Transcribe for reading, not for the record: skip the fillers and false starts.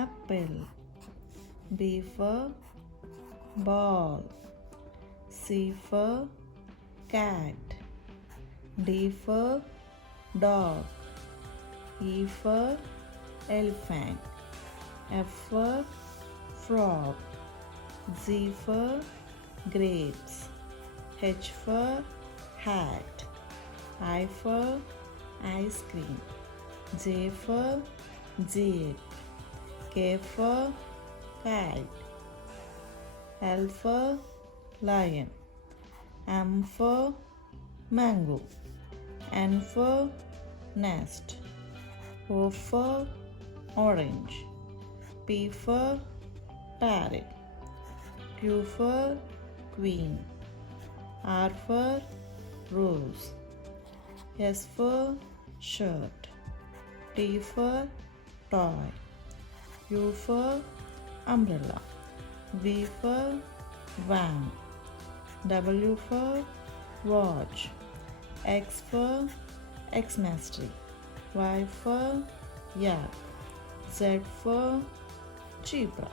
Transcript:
apple. B for ball. C for cat. D for dog. E for elephant. F for frog. G for grapes. H for hat. I for ice cream. J for jeep. K for kite. L for lion. M for mango. N for nest. O for orange. P for parrot. Q for queen. R for rose. S for shirt. T for toy. U for umbrella. V for van. W for watch. X for Xmas tree. Y for yak. Z for zebra.